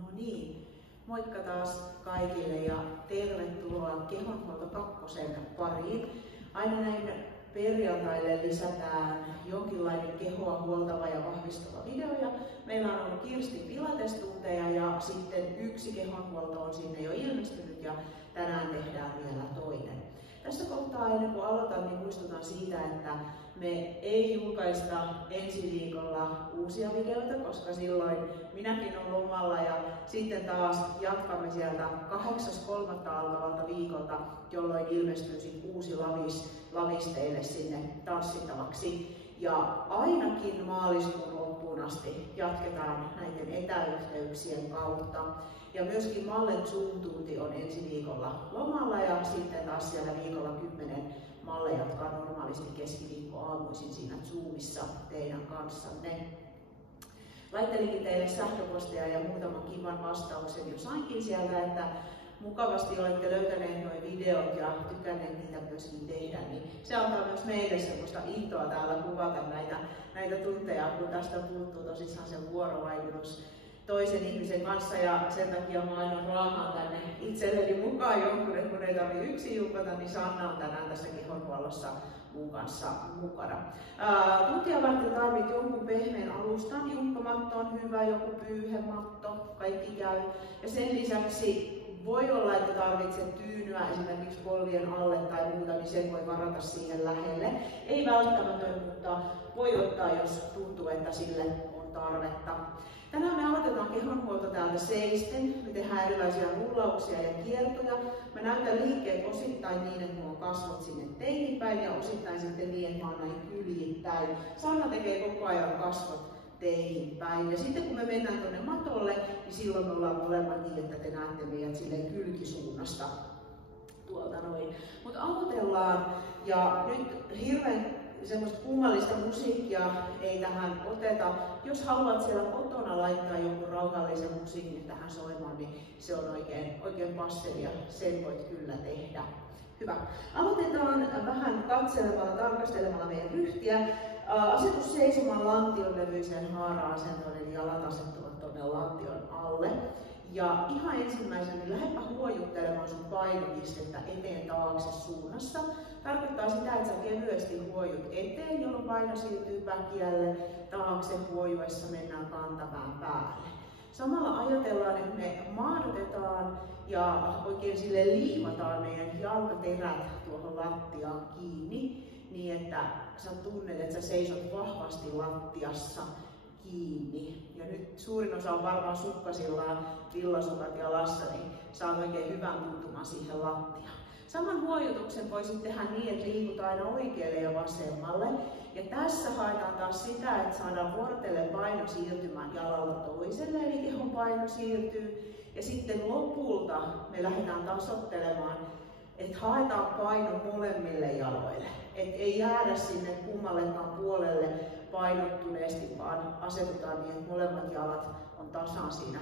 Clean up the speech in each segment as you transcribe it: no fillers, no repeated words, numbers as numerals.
No niin, moikka taas kaikille ja tervetuloa Kehonhuolto 2 pariin. Aina näin perjantaille lisätään jonkinlainen kehoa huoltava ja vahvistava video. Ja meillä on ollut Kirstin pilatestunteja ja sitten yksi kehonhuolto on sinne jo ilmestynyt ja tänään tehdään vielä toinen. Tässä kohtaa ennen kuin aloitan, niin muistutan siitä, että me ei julkaista ensi viikolla uusia videoita, koska silloin minäkin olen lomalla ja sitten taas jatkamme sieltä 8.3. alkavalta viikolta, jolloin ilmestyy uusi lavis teille sinne tanssittavaksi. Ja ainakin maaliskuun loppuun asti jatketaan näiden etäyhteyksien kautta. Ja myöskin Mallen Zoom-tunti on ensi viikolla lomalla ja sitten taas siellä viikolla 10 Malle jatkaa normaalisti keskiviikkoaamuisin siinä Zoomissa teidän kanssanne. Laittelinkin teille sähköpostia ja muutaman kivan vastauksen jo sainkin sieltä, että mukavasti olette löytäneet nuo videot ja tykänneet niitä myöskin tehdä, niin se antaa myös meille semmoista intoa täällä kuvata näitä tunteja, kun tästä puuttuu tosissaan se vuorovaikutus toisen ihmisen kanssa ja sen takia mä aina raahaan tänne itselleni mukaan jonkun, että kun ei tarvitse yksin jumpata, niin Sanna on tänään tässä kehonhuollossa mun kanssa mukana. Tuntia varten tarvit jonkun pehmeän alustan, jumppamatto on hyvä, joku pyyhematto, kaikki käy. Ja sen lisäksi voi olla, että tarvitset tyynyä esimerkiksi polvien alle tai muuta, niin sen voi varata siihen lähelle. Ei välttämätön, mutta voi ottaa, jos tuntuu, että sille on tarvetta. Tänään me aloitetaan kehonhuolto täältä seisten. Me tehdään erilaisia rullauksia ja kiertoja. Mä näytän liikkeet osittain niin, että mulla on kasvot sinne teininpäin ja osittain sitten niin, että mä oon näin kyljittäin. Sanna tekee koko ajan kasvot teininpäin. Ja sitten kun me mennään tuonne matolle, niin silloin me ollaan molemmat niin, että te näette meidät silleen kylkisuunnasta tuolta noin. Mutta aloitellaan ja nyt hirveän semmoista kummallista musiikkia ei tähän oteta. Jos haluat siellä kotona laittaa jonkun rauhallisen musiikin tähän soimaan, niin se on oikein passeli ja sen voit kyllä tehdä. Hyvä. Aloitetaan vähän katselemalla, tarkastelemalla meidän ryhtiä. Asetus seisomaan lantion levyiseen haara-asentoon, eli jalat asettuvat tuonne lantion alle. Ja ihan ensimmäisenä niin lähdepä huojuttelemaan sun painopistettä eteen taakse suunnassa. Tarkoittaa sitä, että sä kevyesti huojut eteen, jolloin paino siirtyy päkiälle. Taakse huojuessa mennään kantapään päälle. Samalla ajatellaan, että me maadotetaan ja oikein sille liimataan meidän jalkaterät tuohon lattiaan kiinni, niin että sä tunnet, että sä seisot vahvasti lattiassa kiinni. Ja nyt suurin osa on varmaan sukkasillaan, villasukat jalassa, niin saat oikein hyvän tuntuman siihen lattiaan. Saman huojutuksen voisit tehdä niin, että liikutaan aina oikealle ja vasemmalle. Ja tässä haetaan taas sitä, että saadaan vuorotellen paino siirtymään jalalla toiselle, eli kehon paino siirtyy. Ja sitten lopulta me lähdetään tasoittelemaan, että haetaan paino molemmille jaloille. Et ei jäädä sinne kummallekaan puolelle painottuneesti, vaan asetutaan niin, että molemmat jalat on tasan siinä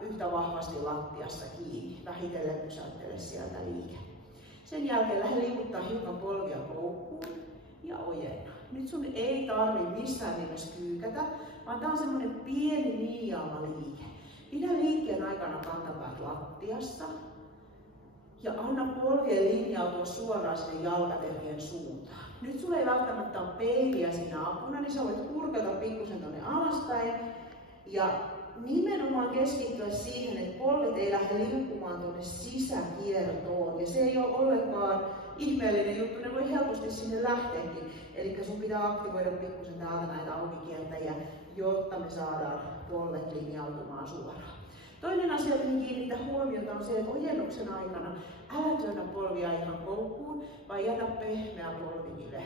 yhtä vahvasti lattiassa kiinni. Vähitellen pysäyttele sieltä liike. Sen jälkeen lähde liikuttaa hiukan polvia koukkuun ja ojenna. Nyt sun ei tarvitse missään nimessä kyykätä, vaan tää on semmonen pieni niijaava liike. Pidä liikkeen aikana kantapäät lattiassa ja anna polvien linjautua suoraan sinne jalkaterien suuntaan. Nyt sulla ei välttämättä ole peiliä siinä apuna, niin sä voit kurkata pikkusen tonne alaspäin ja nimenomaan keskittyä siihen, että polvet ei lähde liukkumaan tuonne sisäkiertoon. Ja se ei ole ollenkaan ihmeellinen juttu, ne voi helposti sinne lähteäkin. Eli sun pitää aktivoida pikkusen täältä näitä aukikiertäjiä, jotta me saadaan polvet linjautumaan suoraan. Toinen asia, mihin kiinnitä huomiota, on se, että ojennuksen aikana älä työnnä polvia ihan koukkuun, vaan jätä pehmeä polvinive.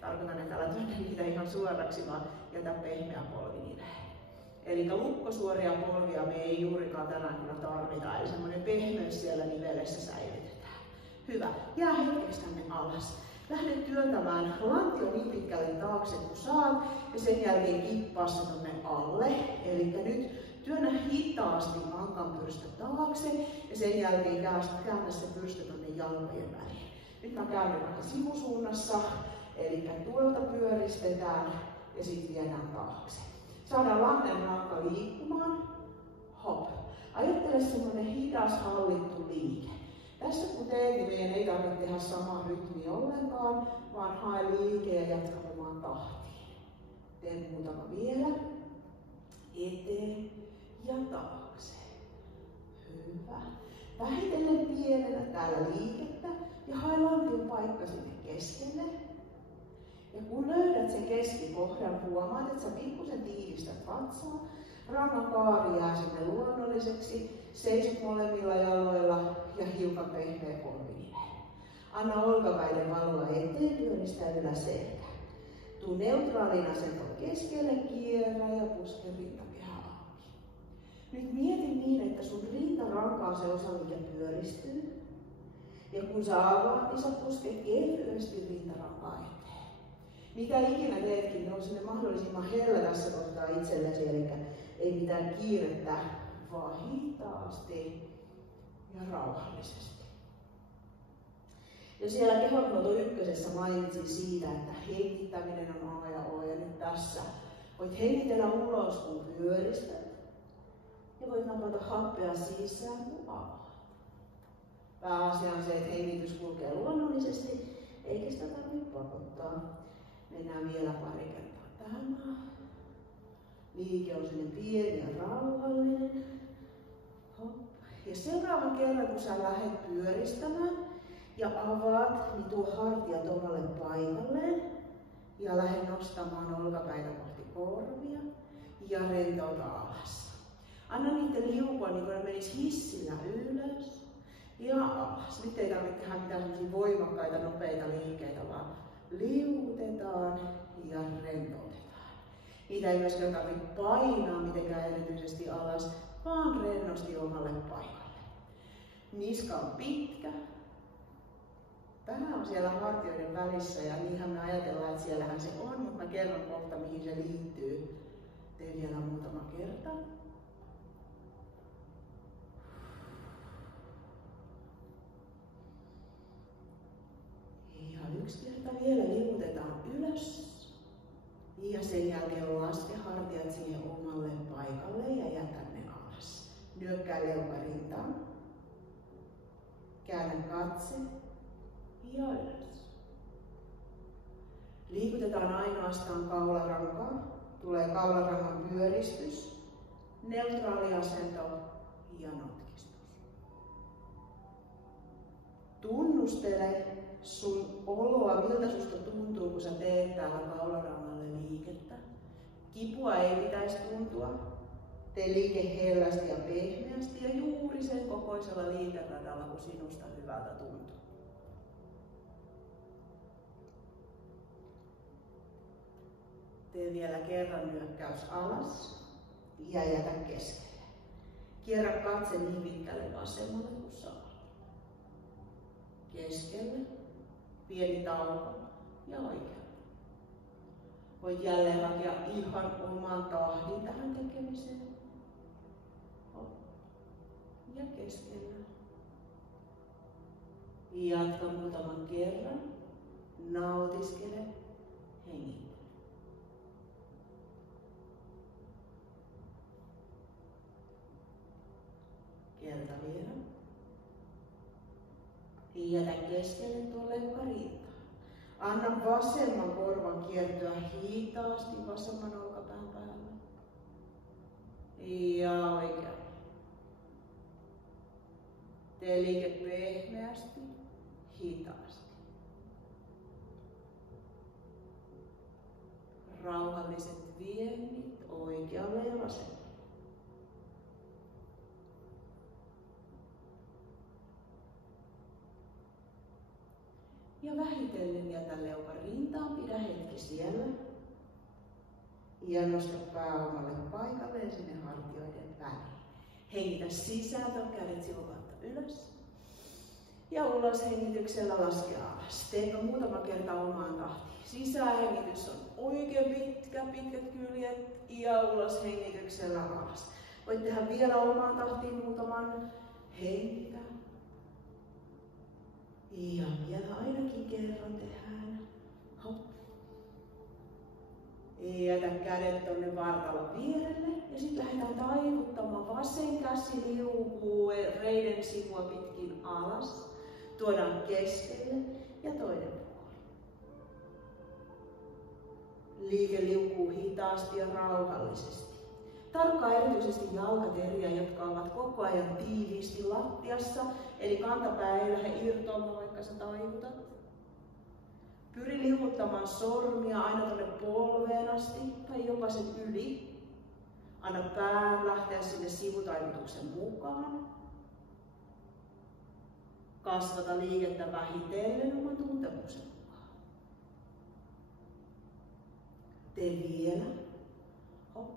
Tarkoitan, että älä työnnä niitä ihan suoraksi, vaan jätä pehmeä polvinive. Eli lukkosuoria polvia me ei juurikaan tänään kyllä tarvita, eli semmoinen pehmeys siellä nivelessä säilytetään. Hyvä. Jää hetkeksi tänne alas. Lähde työntämään lantio niin pitkälle taakse kuin saat ja sen jälkeen kippaa se tonne alle. Eli nyt työnnä hitaasti mankanpyrstö taakse ja sen jälkeen käännä se pyrstö tonne jalkojen väliin. Nyt mä käännyn vähän sivusuunnassa, eli tuolta pyöristetään ja sitten viedään taakse. Saadaan lannen raakka liikkumaan, itselle semmoinen hidas hallittu liike. Tässä kun teet, niin meidän ei tarvitse tehdä samaa rytmiä ollenkaan, vaan hae liike ja jatka omaan tahtiin. Teen muutama vielä. Eteen ja taakse. Hyvä. Vähitellen pienenä täällä liikettä ja hae lantion paikka sinne keskelle. Ja kun löydät sen keskikohdan, huomaat, että sä pikkusen tiivistät vatsaa. Rangan kaari jää sinne luonnolliseksi. Seisot molemmilla jaloilla ja hiukan pehmeä polvinivel. Anna olkapäiden valua eteen, työnnistä yläselkä. Tuu neutraalin asentoon keskelle, kierrä ja puske rintakehä auki. Nyt mieti niin, että sun rintarankaan se osaliike pyöristyy. Ja kun sä avaat, niin sä pusket kevyesti rintarankaa eteen. Mitä ikinä teetkin, niin on sinne mahdollisimman hellä tässä kohtaa itsellesi, eli ei mitään kiirettä, vaan hitaasti ja rauhallisesti. Ja siellä kehonhuolto ykkösessä mainitsin siitä, että hengittäminen on A ja O, ja nyt tässä voit hengitellä ulos, kun pyöristät, ja voit napata happea sisään, kun avaat. Pääasia on se, että hengitys kulkee luonnollisesti, eikä sitä tarvitse pakottaa. Mennään vielä pari kertaa tähän. Liike on sinne pieni ja rauhallinen. Hop. Ja seuraavan kerran, kun sä lähdet pyöristämään ja avaat, niin tuo hartiat omalle paikalleen. Ja lähde nostamaan olkapäitä kohti korvia ja rentouta alas. Anna niitä liukua niin kuin ne menis hissillä ylös ja alas. Nyt ei tarvitse tehdä mitään sellaisia voimakkaita, nopeita liikkeitä, vaan liuutetaan ja rentoutetaan. Niitä ei myöskään tarvitse painaa mitenkään erityisesti alas, vaan rennosti omalle paikalle. Niska on pitkä. Pää on siellä hartioiden välissä ja niinhän me ajatellaan, että siellähän se on, mutta mä kerron kohta mihin se liittyy. Teen vielä muutama kerta. Ja yksi kerta vielä liuutetaan ylös. Ja sen jälkeen laske hartiat siihen omalle paikalle ja jätä ne alas. Nyökkää leuka rintaan. Käännä katse ja ylös. Liikutetaan ainoastaan kaularankaa. Tulee kaularangan pyöristys, neutraali asento ja notkistus. Tunnustele sun oloa, miltä susta tuntuu, kun sä teet täällä kaularangalle liikettä. Kipua ei pitäisi tuntua. Tee liike hellästi ja pehmeästi ja juuri sen kokoisella liikeradalla, kun sinusta hyvältä tuntuu. Tee vielä kerran nyökkäys alas ja jätä keskelle. Kierrä katse niin pitkälle vasemmalle kuin saa. Keskelle, pieni tauko ja oikealle. Voit jälleen hakea ihan oman tahdin tähän tekemiseen. Ja keskellä. Jatka muutaman kerran. Nautiskele. Hengittele. Kerta vielä. Jätä keskelle tuo leuka rintaan. Anna vasemman korvan kiertyä hitaasti vasemman olkapään päällä. Ja oikealle. Tee liike pehmeästi, hitaasti. Rauhalliset viennit oikealle ja vasemmalle. Ja vähitellen jätä leuka rintaan, pidä hetki siellä. Ja nosta pää omalle paikalleen sinne hartioiden väliin. Hengitä sisään, kädet sivukautta ylös. Ja ulos hengityksellä laske alas. Teepä muutama kerta omaan tahtiin. Sisähengitys on oikein pitkä, pitkät kyljet ja ulos hengityksellä alas. Voit tehdä vielä omaan tahtiin muutaman. Hengitä. Ja vielä ainakin kerran tehdään. Hop. Jätä kädet tonne vartalon vierelle ja sitten lähdetään taivuttaa liukuttamaan. Vasen käsi liukuu reiden sivua pitkin alas. Tuodaan keskelle ja toinen puoli. Liike liukuu hitaasti ja rauhallisesti. Tarkkaa erityisesti jalkateriä, jotka ovat koko ajan tiiviisti lattiassa, eli kantapää ei lähde irtoamaan, vaikka sä taivutat. Pyri liukuttamaan sormia aina tuonne polveen asti tai jopa sen yli. Anna pään lähteä sinne sivutaivutuksen mukaan. Kasvata liikettä vähitellen oman tuntemuksen mukaan. Tee vielä. Hop.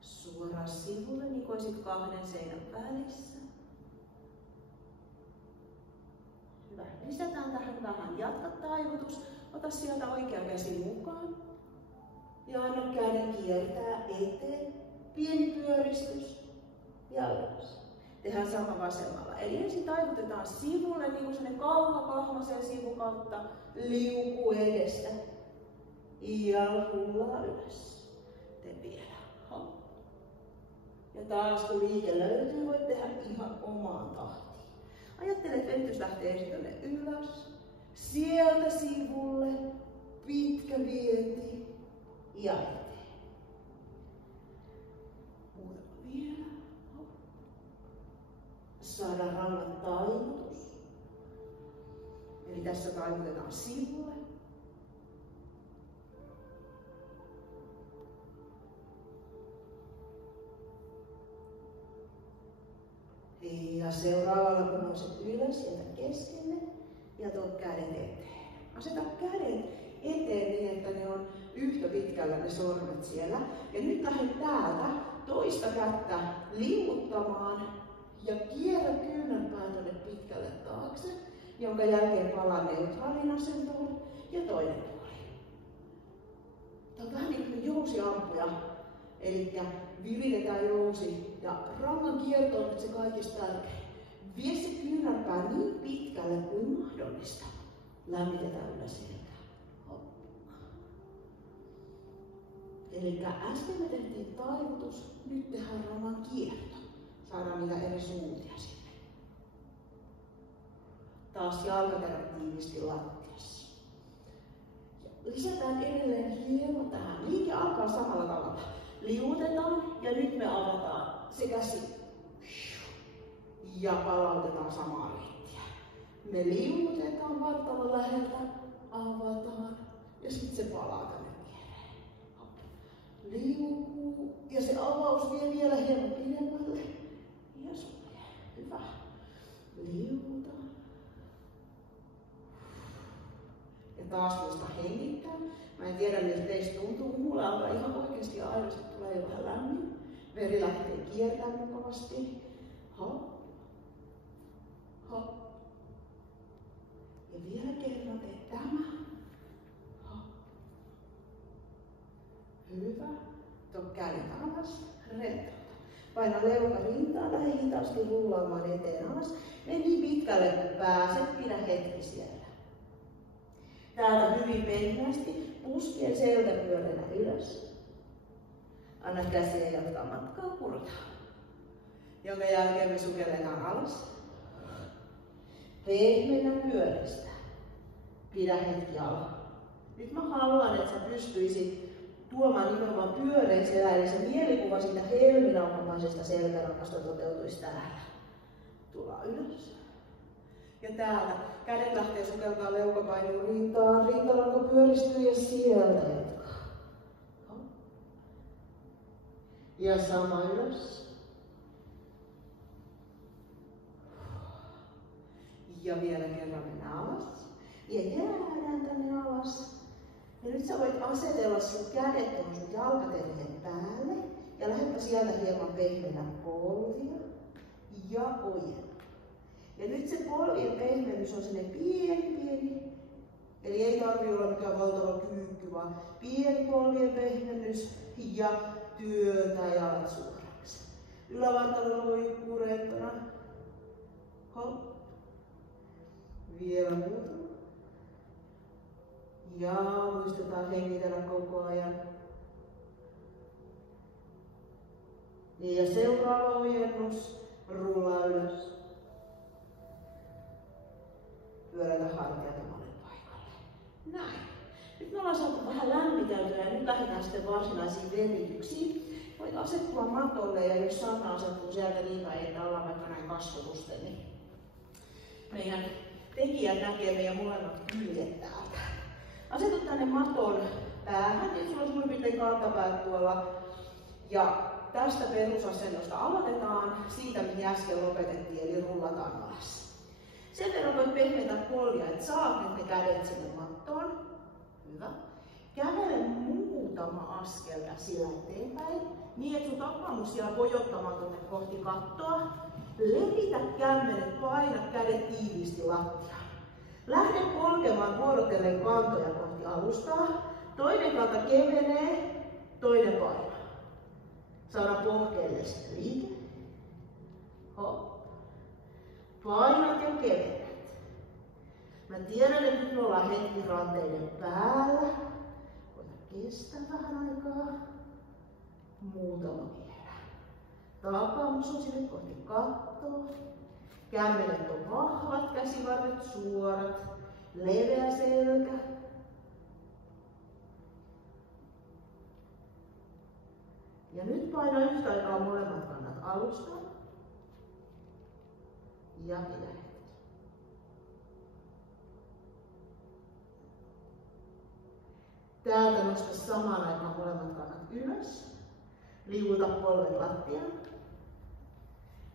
Suoraan sivulle, niin kuin olisit kahden seinän välissä. Hyvä. Lisätään tähän vähän. Jatka taivutus. Ota sieltä oikea käsi mukaan. Ja anna käden kiertää eteen. Pieni pyöristys. Ja ylös. Tehdään sama vasemmalla. Eli ensin taivutetaan sivulle, niin kuin sellainen kauhakahmaseen sivun kautta. Liukuu edestä. Ja rullaa ylös. Tee vielä. Hop. Ja taas kun liike löytyy, voit tehdä ihan omaan tahtiin. Ajattele, että venytys lähtee ensin tuonne ylös. Sieltä sivulle. Pitkä vienti. Ja eteen. Muutama vielä. Hop. Saadaan rangan taivutus. Eli tässä taivutetaan sivulle. Ja seuraavalla kun nouset ylös sieltä keskelle ja tuot käden eteen. Aseta käden eteen niin, että ne on yhtä pitkällä ne sormet siellä. Ja nyt lähden täältä toista kättä liukuttamaan ja kierrä kyynärpään tuonne pitkälle taakse, jonka jälkeen palaa neutraalin asentoon ja toinen puoli. Tämä on vähän niin kuin jousiampuja. Eli viritetään jousi ja rangan kierto on se kaikista tärkein. Vie se kyynärpää niin pitkälle kuin mahdollista. Lämmitetään yläselkää. Eli äsken me tehtiin taivutus, nyt tehdään rangan kierto. Saadaan niitä eri suuntia sinne. Taas jalkaterät tiivisti lattiassa. Ja lisätään edelleen hieman tähän. Liike alkaa samalla tavalla. Liuutetaan ja nyt me avataan se käsi ja palautetaan samaa reittiä. Me liuutetaan vartalon läheltä, avataan ja sitten se palaa tänne viereen. Liukuu ja se avaus vie vielä hieman pidemmälle ja sulje. Hyvä. Liuutaan. Ja taas muista hengittää. Mä en tiedä, miltä teistä tuntuu. Mulla alkaa ihan oikeasti aidosti tulee jo vähän lämmin. Veri lähtee kiertämään mukavasti. Hop. Hop. Ja vielä kerran tee tämä. Hop. Hyvä. Tuo kädet alas. Rentouta. Paina leuka rintaan, lähde hitaasti rullaamaan eteen alas. Mene niin pitkälle kun pääset. Pidä hetki siellä. Täältä hyvin pehmeästi, puskien selkäpyöränä ylös. Anna käsiä jatkaa matkaa, kurotaan. Jonka jälkeen me sukelletaan alas. Pehmeänä pyöristä. Pidä hetki alla. Nyt mä haluan, että sä pystyisit tuomaan nimenomaan pyöreän selän, eli se mielikuva siitä helminauhamaisesta selkärangasta toteutuisi täällä. Tullaan ylös. Ja täältä kädet lähtee sukeltaa leukapainuun rintaan, rintalanka pyöristyy ja sieltä jatkaa. Ja sama ylös. Ja vielä kerran mennään alas. Ja jäädään tänne alas. Ja nyt sä voit asetella sun kädet tuon sun jalkaterien päälle. Ja lähdettä sieltä hieman pehmeänä polvia. Ja ojennaa. Ja nyt se polvien pehmennys on sellainen pieni. Eli ei tarvitse olla mikään valtava kyykky, vaan pieni polvien pehmennys ja työntää jalat suoraksi. Ylävartalo loikkuu reittona. Hop. Vielä muutama. Ja muistetaan hengitellä koko ajan. Niin ja seuraava ojennus, rullaa ylös. Pyörätä hartiat omalle paikalle. Näin. Nyt me ollaan saatu vähän lämmiteltyä ja nyt lähdetään sitten varsinaisiin venytyksiin. Voit asettua matolle ja jos saattaa asettua sieltä niin päin, että ollaan vaikka näin kasvotusten, niin meidän tekijät näkee meidän molemmat kyljet täältä. Asetu tänne maton päähän, ja sulla on suurin piirtein kantapäät tuolla. Ja tästä perusasennosta aloitetaan siitä, mihin äsken lopetettiin, eli rullataan alas. Sen verran voit pehmeitä polvia, että saat nyt ne kädet sinne mattoon. Hyvä. Kävele muutama askel sillä eteenpäin, niin että sun takamus jää pojottamaan tuonne kohti kattoa. Levitä kämmenet, paina kädet tiiviisti lattiaan. Lähde polkemaan vuorotellen kantoja kohti alustaa. Toinen kanta kevenee, toinen painaa. Saadaan pohkeelle sitten liike. Hop. Painat ja kevennät. Mä tiedän, että nyt me ollaan hetki ranteiden päällä. Koita kestää vähän aikaa. Muutama vielä. Takamus on sinne kohti kattoa. Kämmenet on vahvat, käsivarret suorat. Leveä selkä. Ja nyt paina yhtä aikaa molemmat kannat alustaan. Ja pidä hetki. Täältä nosta samaan aikaan molemmat kannat ylös. Liuuta polvet lattiaan.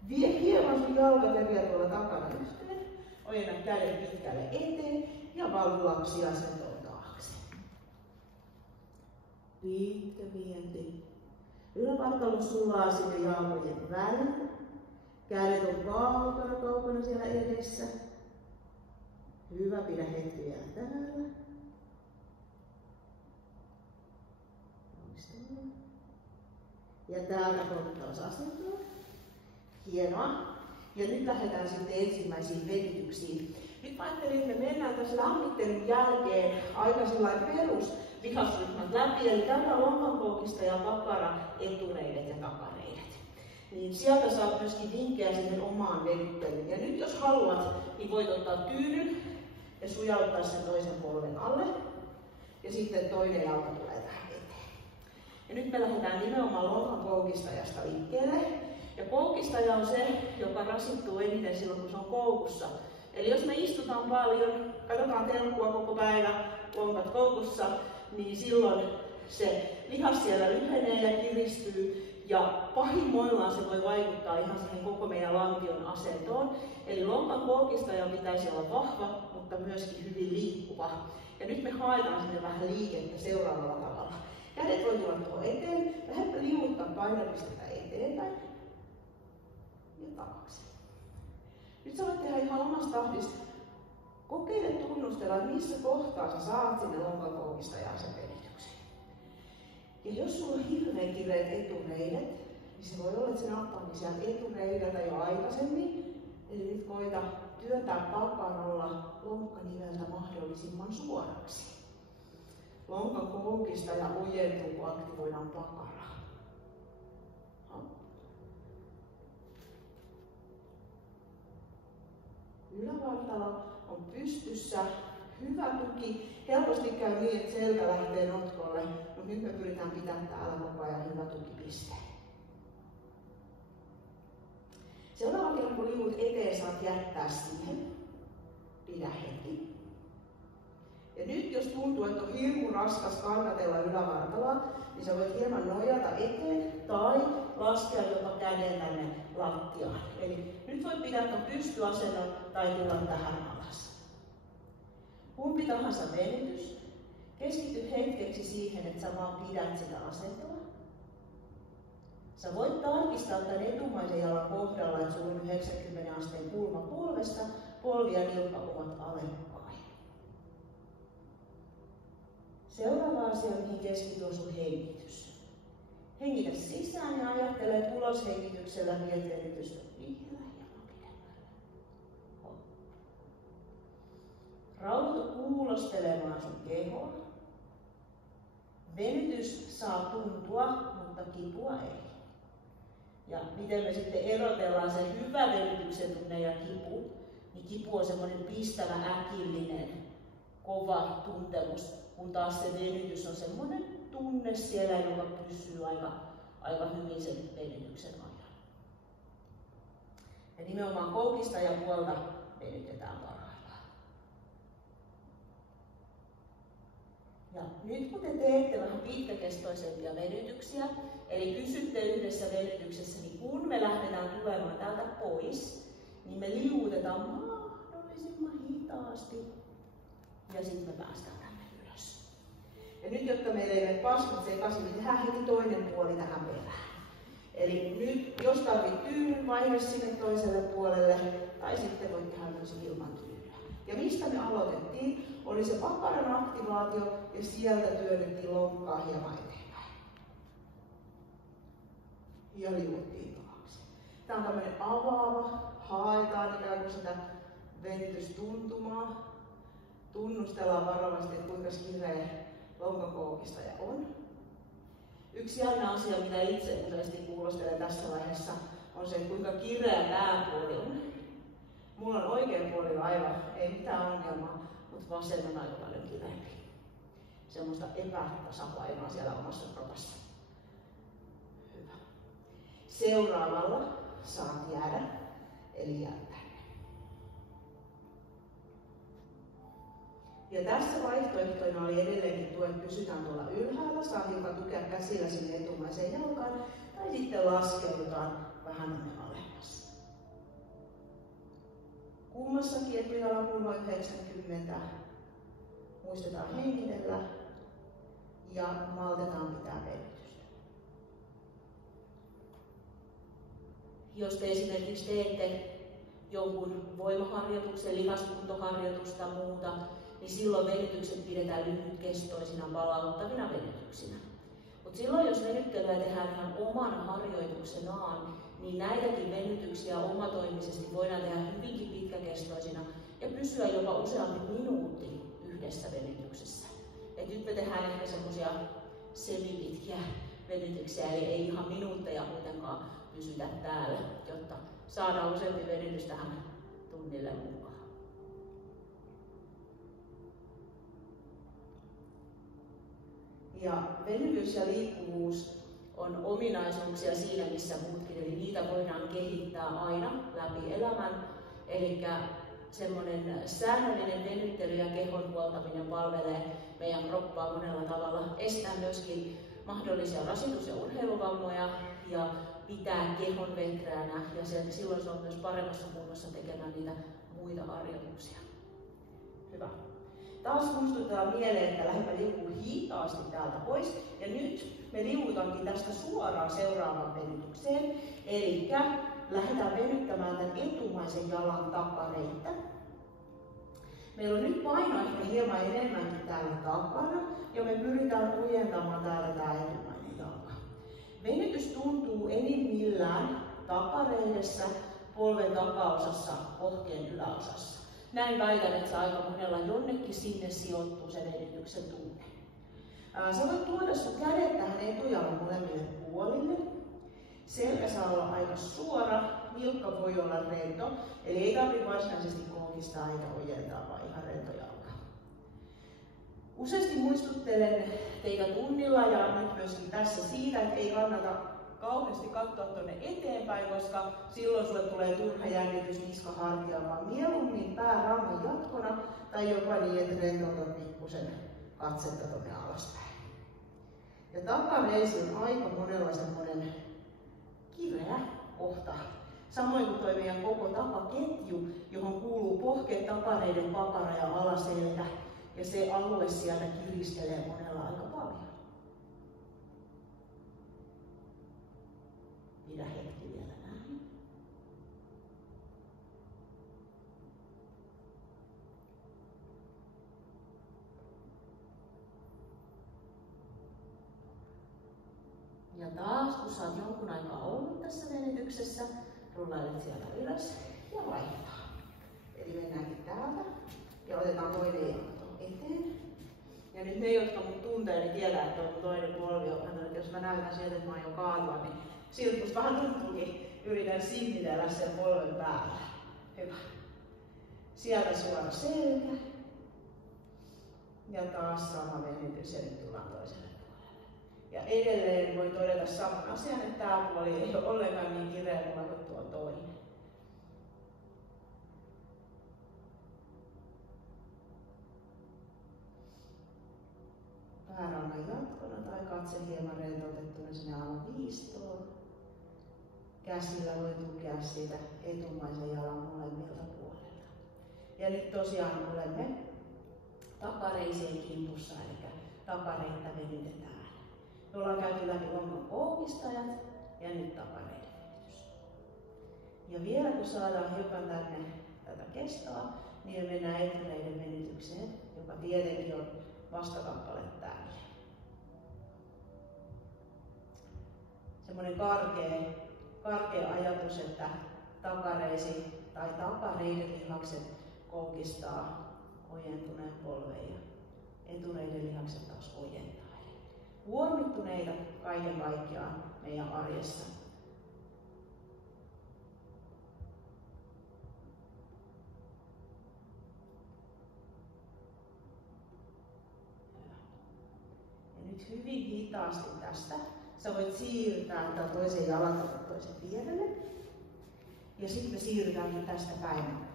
Vie hieman sun jalkateriä tuolla takana yhteen. Ojenna kädet pitkälle eteen ja valu lapsiasentoon taakse. Pitkä vienti. Ylävartalo sulaa sinne jalkojen väliin. Kädet on kaukana siellä edessä. Hyvä, pidä hetki vielä täällä. Ja täältä koetetaan asentoa. Hienoa. Ja nyt lähdetään sitten ensimmäisiin venytyksiin. Nyt mä ajattelin, että me mennään tässä lämmittelyn jälkeen aika sellainen perus lihasryhmät läpi. Eli käydään lompakoukista ja pakara, etureidet ja takareidet. Niin sieltä saat myöskin vinkkejä sinne omaan venyttelyyn. Ja nyt jos haluat, niin voit ottaa tyynyn ja sujauttaa sen toisen polven alle. Ja sitten toinen jalka tulee tähän eteen. Ja nyt me lähdetään nimenomaan lonkan koukistajasta liikkeelle. Ja koukistaja on se, joka rasittuu eniten silloin, kun se on koukussa. Eli jos me istutaan paljon, katsotaan telkkua koko päivä, lonkat koukussa, niin silloin se lihas siellä lyhenee ja kiristyy. Ja pahimmoillaan se voi vaikuttaa ihan siihen koko meidän lantion asentoon. Eli lonkan koukistajan pitäisi olla vahva, mutta myöskin hyvin liikkuva. Ja nyt me haetaan sinne vähän liikettä seuraavalla tavalla. Kädet voi tulla tuohon eteen, lähdettä liuuttaa painopistettä eteenpäin ja taakse. Nyt sä voit tehdä ihan omassa tahdissa. Kokeile tunnustella, missä kohtaa sä saat sinne lonkan koukistajaan sen venityksen. Ja jos sulla on hirveän kireet etureidet, niin se voi olla, että se nappaakin sieltä etureideltä jo aikaisemmin. Eli nyt koita työntää pakaralla lonkkaniveltä mahdollisimman suoraksi. Lonkan koukistaja ojentuu, kun aktivoidaan pakaraa. Ylävartalo on pystyssä, hyvä tuki. Helposti käy niin, että selkä lähtee notkolle, mutta nyt me pyritään pitämään täällä koko ajan hyvä tukipiste. Seuraava kerran, kun liuut eteen, saat jättää siihen. Pidä hetki. Ja nyt jos tuntuu, että on hirmu raskas kannatella ylävartaloa, niin sä voit hieman nojata eteen tai laskea jopa käden tänne lattiaan. Eli nyt voit pitää ton pystyasennon tai tulla tähän alas. Kumpi tahansa venytys. Keskity hetkeksi siihen, että sä vaan pidät sitä asentoa. Sä voit tarkistaa tämän etumaisen jalan kohdalla, että sulla on 90 asteen kulma polvesta, polvi ja nilkka ovat alempäin. Seuraava asia, mihin keskity, on sun hengitys. Hengitä sisään ja ajattele, että uloshengityksellä viet venytystä vielä hieman pidemmälle. Rauhoitu kuulostelemaan sun kehoa. Venytys saa tuntua, mutta kipua ei. Ja miten me sitten erotellaan se hyvä venytyksen tunne ja kipu, niin kipu on semmoinen pistävä, äkillinen, kova tuntemus, kun taas se venytys on semmoinen tunne siellä, joka pysyy aika hyvin sen venytyksen ajan. Ja nimenomaan koukista ja puolta venytetään parhaillaan. Ja nyt kun te teette vähän pitkäkestoisempia venytyksiä, eli pysytte yhdessä venytyksessä, niin kun me lähdetään tulemaan täältä pois, niin me liuutetaan mahdollisimman hitaasti ja sitten me päästään tänne ylös. Ja nyt, jotta meillä ei mene pasmat sekaisin, niin tehdään heti toinen puoli tähän perään. Eli nyt, jos tarvitsee tyynyn, vaihda sinne toiselle puolelle, tai sitten voit tehdä myös ilman tyynyä. Ja mistä me aloitettiin, oli se pakaran aktivaatio, ja sieltä työnnettiin lonkkaa hieman eteenpäin. Ja liuuttiin taakse. Tämä on tämmöinen avaava, haetaan ikään kuin sitä venytystuntumaa. Tunnustellaan varovasti, että kuinka kireä lonkakoukistaja on. Yksi jännä asia, mitä itse yleisesti kuulostelen tässä vaiheessa, on se, kuinka kireä pääpuoli on. Mulla on oikea puoli aivan, ei mitään ongelmaa, mutta vasen on aika paljon kireempi. Semmoista epätasapainoa siellä omassa kropassa. Hyvä. Seuraavalla saat jäädä, eli jää tänne. Ja tässä vaihtoehtoina oli edelleenkin tuo, että pysytään tuolla ylhäällä, saa hiukan tukea käsillä sinne etumaiseen jalkaan, tai sitten laskeudutaan vähän alemmas. Kummassakin etujalan kulma 90. Muistetaan hengitellä ja maltetaan pitää venytystä. Jos te esimerkiksi teette jonkun voimaharjoituksen, lihaskuntoharjoitusta muuta, niin silloin venytykset pidetään lyhytkestoisina, palauttavina venytyksinä. Mutta silloin, jos venyttelyä tehdään ihan oman harjoituksenaan, niin näitäkin venytyksiä omatoimisesti voidaan tehdä hyvinkin pitkäkestoisina ja pysyä jopa useampi minuutti yhdessä venytyksessä. Et nyt me tehdään ehkä semmoisia semipitkiä venytyksiä, eli ei ihan minuutteja kuitenkaan pysytä täällä, jotta saadaan useampi venytys tähän tunnille mukaan. Ja venyvyys ja liikkuvuus on ominaisuuksia siinä, missä muutkin, eli niitä voidaan kehittää aina läpi elämän. Eli semmoinen säännöllinen venyttely ja kehon puoltaminen palvelee meidän kroppaa monella tavalla, estää myöskin mahdollisia rasitus- ja urheiluvammoja ja pitää kehon vetreänä, ja silloin se on myös paremmassa kunnossa tekemään niitä muita harjoituksia. Hyvä. Taas muistutetaan mieleen, että lähdemme liukumaan hitaasti täältä pois. Ja nyt me liukutankin tästä suoraan seuraavaan venytykseen. Eli lähdetään venyttämään tämän etumaisen jalan takareitä. Meillä on nyt paino ehkä hieman enemmänkin täällä takana. Ja me pyritään ojentamaan täällä tämä etumainen jalka. Venytys tuntuu enimmillään takareidessä, polven takaosassa, pohkeen yläosassa. Näin väitän, että se aika monella jonnekin sinne sijoittuu se venytyksen tunne. Sä voit tuoda sun kädet tähän etujalan molemmille puolille. Selkä saa olla aika suora, nilkka voi olla rento, eli ei tarvitse varsinaisesti koukistaa eikä ojentaa, vaan ihan rento jalka. Useasti muistuttelen teitä tunnilla ja nyt myöskin tässä siitä, että ei kannata kauheasti katsoa tuonne eteenpäin, koska silloin sulle tulee turha jännitys niskahartiaan, vaan mieluummin pää rangan jatkona tai jopa niin, että rentoutat pikkusen katsetta tuonne alaspäin. Ja takareisi on aika monella semmoinen kireä kohta. Samoin kuin tuo meidän koko takaketju, johon kuuluu pohkeet, takareiden, pakara ja alaselkä. Ja se alue sieltä kiristelee monella aika paljon. Pidä hetki vielä näin. Ja taas, kun sä oot jonkun aikaa ollut tässä venytyksessä, rullailet siellä ylös ja vaihdetaan. Eli mennäänkin täältä ja otetaan toinen jalka eteen. Ja nyt ne, jotka mut tuntee, niin tietää, että on toinen polvi on. Jos mä näytän sieltä, että mä oon jo kaatua, niin Siltä musta vähän tuntuukin. Yritän sinnitellä sen polven päällä. Hyvä. Sieltä suora selkä. Ja taas sama venytys, eli tullaan toiselle puolelle. Ja edelleen voi todeta saman asian, että tämä puoli ei ole ollenkaan niin kireä kuin tuo toinen. Pääraunan jatkona tai katse hieman rentoutettuna sinne aamuviistoon. Käsillä voi tukea siitä etumaisen jalan molemmilta puolelta. Ja nyt tosiaan olemme takareisien kimpussa, eli takareita venytetään. Me ollaan käyty läpi lonkan koukistajat ja nyt takareiden venytys. Ja vielä kun saadaan hiukan tänne tätä kestoa, niin me mennään etureiden venytykseen, joka tietenkin on vastakappale täällä. Semmoinen karkea ajatus, että takareisi tai takareiden lihakset koukistaa ojentuneen polven ja etureiden lihakset taas ojentaa. Eli kuormittuneita kaiken kaikkiaan meidän arjessa. Ja nyt hyvin hitaasti tästä sä voit siirtää tämän toisen jalan toisen vierelle. Ja sitten me siirrytäänkin tästä päivän.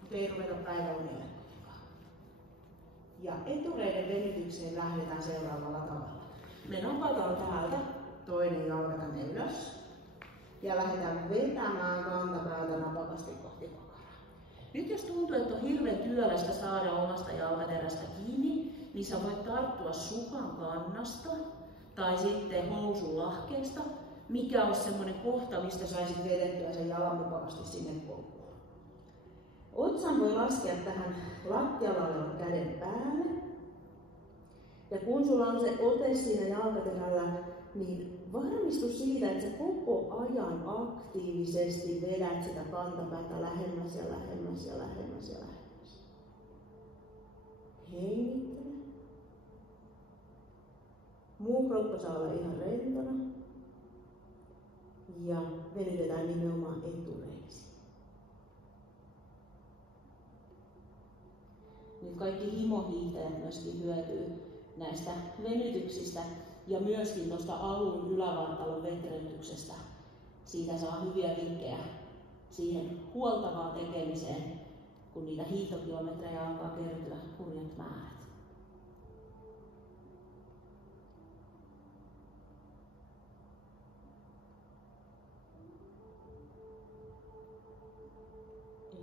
Mutta ei ruveta päiväunille kuitenkaan. Ja etureiden venytykseen lähdetään seuraavalla tavalla. Me napataan täältä toinen jalka tänne ylös. Ja lähdetään vetämään kantapäätä napakasti kohti pakaraa. Nyt jos tuntuu, että on hirveän työlästä saada omasta jalkaterästä kiinni, niin sä voit tarttua sukan kannasta tai sitten housun lahkeesta, mikä olisi semmoinen kohta, mistä saisit vedettyä sen jalan mukavasti sinne koukkuun. Otsan voi laskea tähän lattialla olevan käden päälle. Ja kun sulla on se ote siinä jalkaterällä, niin varmistu siitä, että sä koko ajan aktiivisesti vedät sitä kantapäätä lähemmäs ja lähemmäs ja lähemmäs ja lähemmäs. Hengittele. Muu kroppa saa olla ihan rentona. Ja venytetään nimenomaan etureisiin. Nyt kaikki himohiihtäjät myöskin hyötyy näistä venytyksistä ja myöskin tuosta alun ylävartalon vetrellyksestä. Siitä saa hyviä vinkkejä siihen huoltavaan tekemiseen, kun niitä hiihtokilometrejä alkaa kertyä hurjat määrät.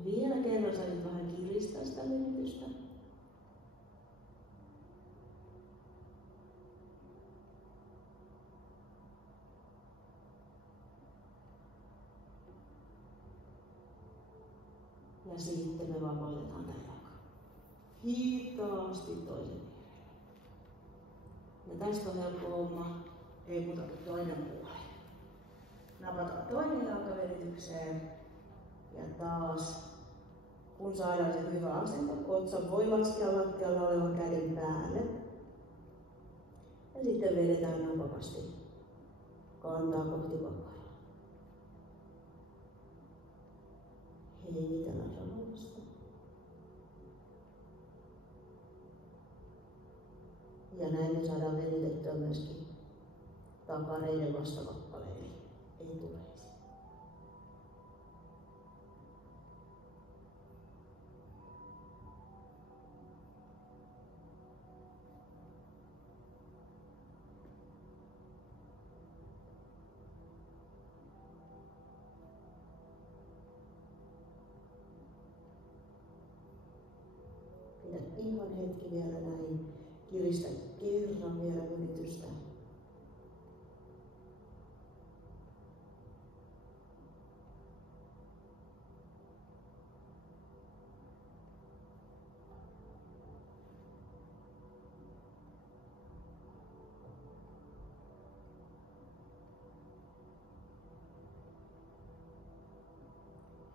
Vielä kerran saisit vähän kiristää sitä venytystä. Ja sitten me vapautetaan tämän jalan. Hitaasti toisen viereen. Ja tästä on helppo homma. Ei muuta kuin toinen puoli. Napataan toinen jalka venytykseen. Ja taas, kun saadaan se hyvä asento, otsa voi laskea lattialla olevan käden päälle. Ja sitten vedetään napakasti kantaa kohti pakaraa. Hengitellään rauhallista. Ja näin me saadaan venytettyä myöskin takareiden vastakappale, eli etureisiin. Ihan hetki vielä näin. Kiristä kerran vielä venytystä.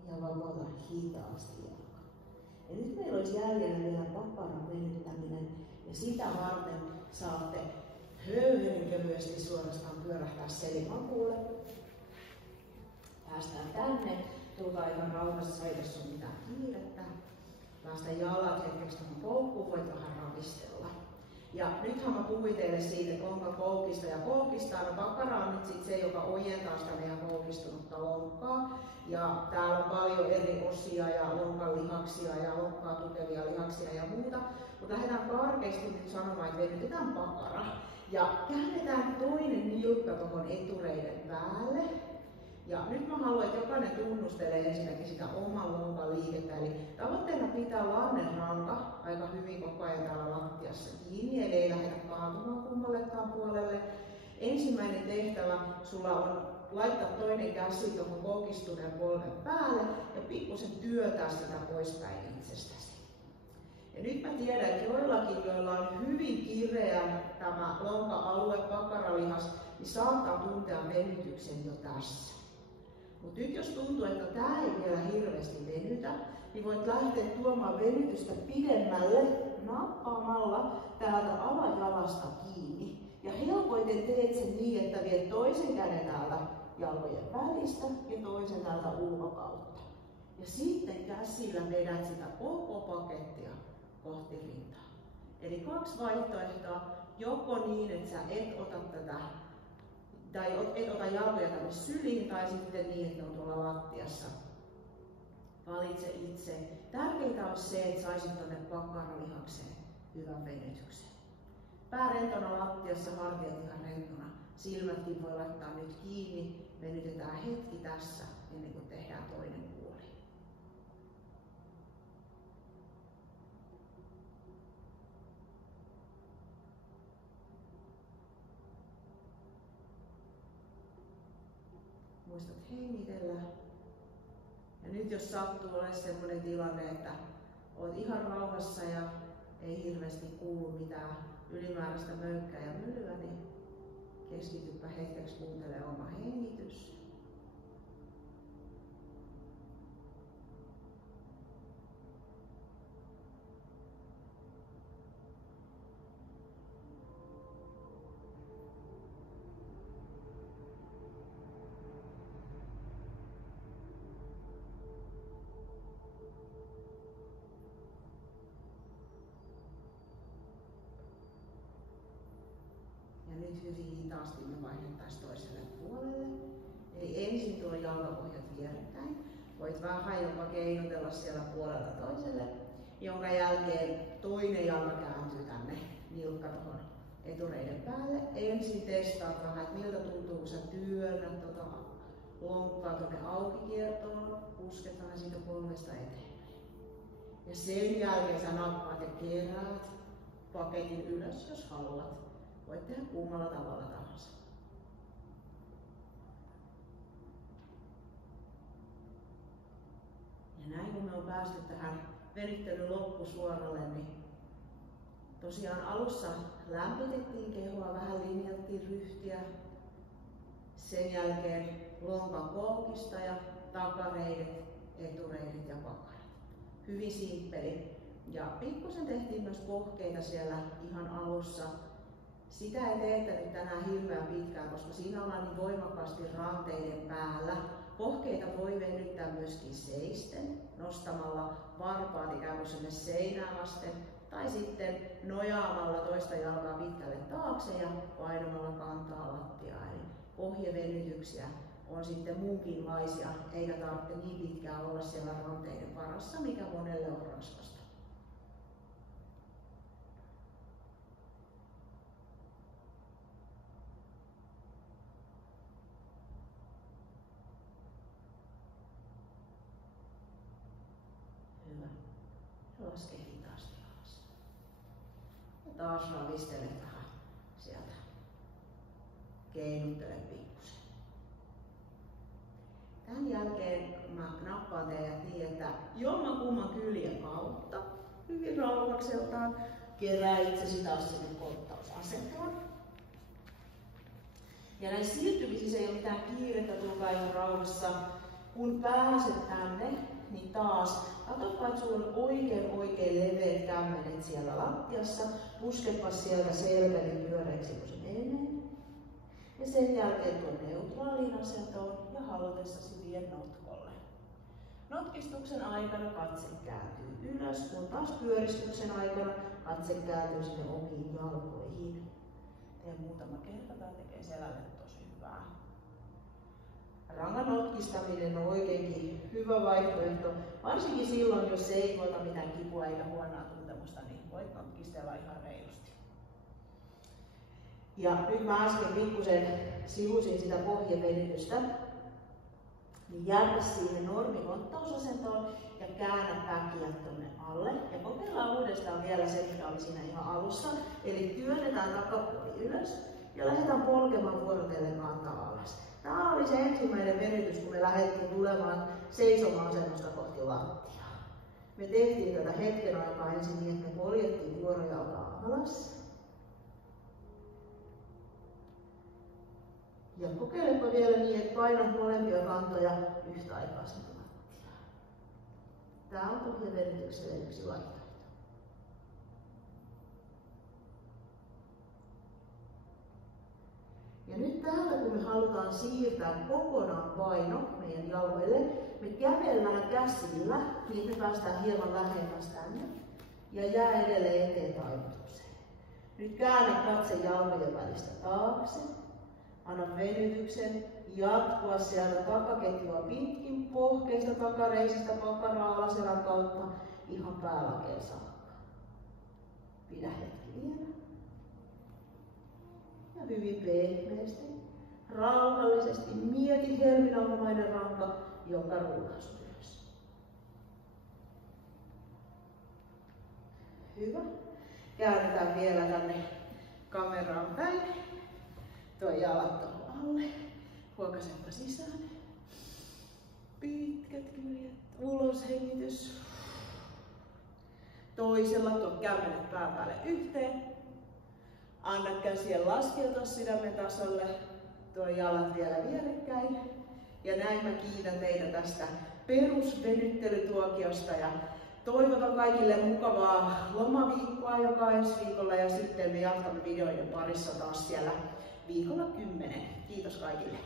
Ja vapauta hitaasti jalka. Ja nyt meillä olisi jäljellä vielä pakaran venyttäminen, ja sitä varten saatte höyhenin kevyesti suorastaan pyörähtää selimakuulle. Päästään tänne, tulkaa ihan rauhassa, ei tässä ole mitään kiirettä. Päästään jalat hetkeksi tuohon koukkuun, voit vähän ravistella. Ja nythän mä puhuin teille siitä, että onko koukista ja koukista. No pakara on nyt sit se, joka ojentaa sitä meidän koukistunutta lonkkaa. Ja täällä on paljon eri osia ja lonkan lihaksia ja lonkkaa tukevia lihaksia ja muuta. Mutta lähdetään karkeasti nyt sanomaan, että venytetään pakara. Ja käännetään toinen nilkka tuohon etureiden päälle. Ja nyt mä haluan, että jokainen tunnustelee ensinnäkin sitä oman lonkan liikettä. Eli tavoitteena pitää lannenranka aika hyvin koko ajan täällä lattiassa kiinni, eli ei lähdetä kaatumaan kummallekaan puolelle. Ensimmäinen tehtävä sulla on laittaa toinen käsi tuohon koukistuneen polven päälle ja pikkusen työntää sitä poispäin itsestäsi. Ja nyt mä tiedän, että joillakin, joilla on hyvin kireä tämä lonka-alue, pakaralihas, niin saattaa tuntea venytyksen jo tässä. Mutta nyt jos tuntuu, että tämä ei vielä hirveästi venytä, niin voit lähteä tuomaan venytystä pidemmälle nappaamalla täältä alajalasta kiinni. Ja helpoiten teet sen niin, että viet toisen käden täältä jalkojen välistä ja toisen täältä ulkokautta. Ja sitten käsillä vedät sitä koko pakettia kohti rintaa. Eli 2 vaihtoehtoa, joko niin, että sä et ota tätä tai et ota jalkoja tänne syliin, tai sitten niin, että ne on tuolla lattiassa. Valitse itse. Tärkeintä on se, että saisit tuonne pakaralihakseen hyvän venytyksen. Pää rentona lattiassa, hartiat ihan rentona. Silmätkin voi laittaa nyt kiinni. Venytetään hetki tässä, ennen kuin tehdään toinen puoli. Muistat hengitellä. Ja nyt jos sattuu olemaan sellainen tilanne, että olet ihan rauhassa ja ei hirveästi kuulu mitään ylimääräistä möykkää ja myllyä, niin keskitypä hetkeksi kuuntelemaan oma hengitys. Nyt hyvin hitaasti me vaihdettaisiin toiselle puolelle. Eli ensin tuo jalkapohjat vierekkäin. Voit vähän jopa keinotella siellä puolelta toiselle, jonka jälkeen toinen jalka kääntyy tänne nilkka tuohon etureiden päälle. Ensin testaat vähän, että miltä tuntuu, kun sä työnnät tuota lonkkaa tuonne aukikiertoon, pusket vähän siitä polvesta eteenpäin. Ja sen jälkeen sä nappaat ja keräät paketin ylös, jos haluat. Voit tehdä kummalla tavalla tahansa. Ja näin kun me on päästy tähän venyttelyn loppusuoralle, niin tosiaan alussa lämmitettiin kehoa, vähän linjattiin ryhtiä. Sen jälkeen lonkan koukista ja takareidet, etureidet ja pakarat. Hyvin simppeli. Ja pikkusen tehtiin myös pohkeita siellä ihan alussa. Sitä ei teettänyt tänään hirveän pitkään, koska siinä ollaan niin voimakkaasti ranteiden päällä. Pohkeita voi venyttää myöskin seisten, nostamalla varpaat ikään kuin sinne seinään vasten, tai sitten nojaamalla toista jalkaa pitkälle taakse ja painamalla kantaa lattiaa. Eli pohjevenytyksiä on sitten muunkinlaisia, eikä tarvitse niin pitkään olla siellä ranteiden varassa, mikä monelle on raskasta. Laske hitaasti alas. Ja taas ravistele vähän sieltä. Keinuttele pikkusen. Tämän jälkeen mä nappaan teidät niin, että jommankumman kyljen kautta hyvin rauhakseltaan kerää itsesi taas sinne konttausasentoon. Ja näissä siirtymisissä ei ole mitään kiirettä, tulkaa ihan rauhassa. Kun pääset tänne, niin taas katsotpa, että sulla on oikein leveät kämmenet siellä lattiassa. Pusketpa sieltä selkäni pyöreiksi kun se menee. Ja sen jälkeen tuo neutraali neutraaliin asentoon ja halutessasi vie notkolle. Notkistuksen aikana katse kääntyy ylös, kun taas pyöristyksen aikana katse kääntyy sinne omiin jalkoihin. Tee muutama kerta, tämä tekee selälle tosi hyvää. Rangan notkistaminen on oikeinkin hyvä vaihtoehto, varsinkin silloin, jos ei koeta mitään kipua eikä huonoa tuntemusta, niin voit notkistella ihan reilusti. Ja nyt mä äsken pikkusen sivusin sitä pohjavenytystä, niin jäädä siihen normikontausasentoon ja käännä päkiä tonne alle. Ja kokeillaan uudestaan vielä se, mikä oli siinä ihan alussa. Eli työnnetään takapuoli ylös ja lähdetään polkemaan vuorotellen kantaa alas. Tämä oli se ensimmäinen venytys, kun me lähdettiin tulemaan seisoma-asennosta kohti lattiaa. Me tehtiin tätä hetken aikaa ensin niin, että me poljettiin vuorojalkaa alas. Ja kokeilepa vielä niin, että painat molempia kantoja yhtä aikaa sinne lattiaan. Tämä on pohjavenytykselle yksi vaihtoehto. Ja nyt täältä, kun me halutaan siirtää kokonaan paino meidän jaloille, me kävellään käsillä, niin me päästään hieman lähemmäs tänne ja jää edelleen eteen tainnutukseen. Nyt käännä katse jalkojen välistä taakse. Anna venytyksen jatkua sieltä takaketjua pitkin, pohkeista, takareisistä, pakaraa, alaselän kautta ihan päälakeen saakka. Pidä hetki vielä. Ja hyvin pehmeästi, rauhallisesti mieti helminauhamainen ranka, joka rullaus ylös. Hyvä. Käännetään vielä tänne kameraan päin. Tuo jalat tuohon alle. Huokasenpa sisään. Pitkät kyljet. Ulos hengitys. Toisella tuo kämmenet pään päälle yhteen. Anna käsien laskeutua sydämen tasolle. Tuo jalat vielä vierekkäin. Ja näin mä kiitän teitä tästä perusvenyttelytuokiosta ja toivotan kaikille mukavaa lomaviikkoa joka ensi viikolla ja sitten me jatkamme videoiden parissa taas siellä viikolla 10. Kiitos kaikille.